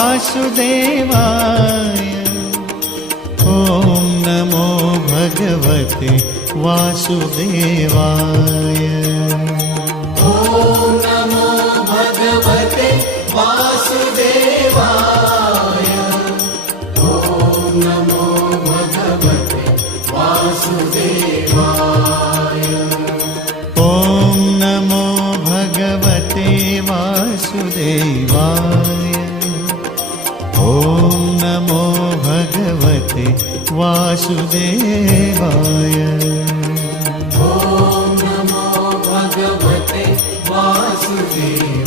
वासुदेवाय। ॐ नमो भगवते वासुदेवाय। ॐ नमो भगवते वासुदेवाय। ॐ नमो भगवते वासुदेवाय। ॐ नमो भगवते वासुदेवाय। ॐ नमो भगवते वासुदेवाय। ॐ नमो भगवते वासुदेवाय।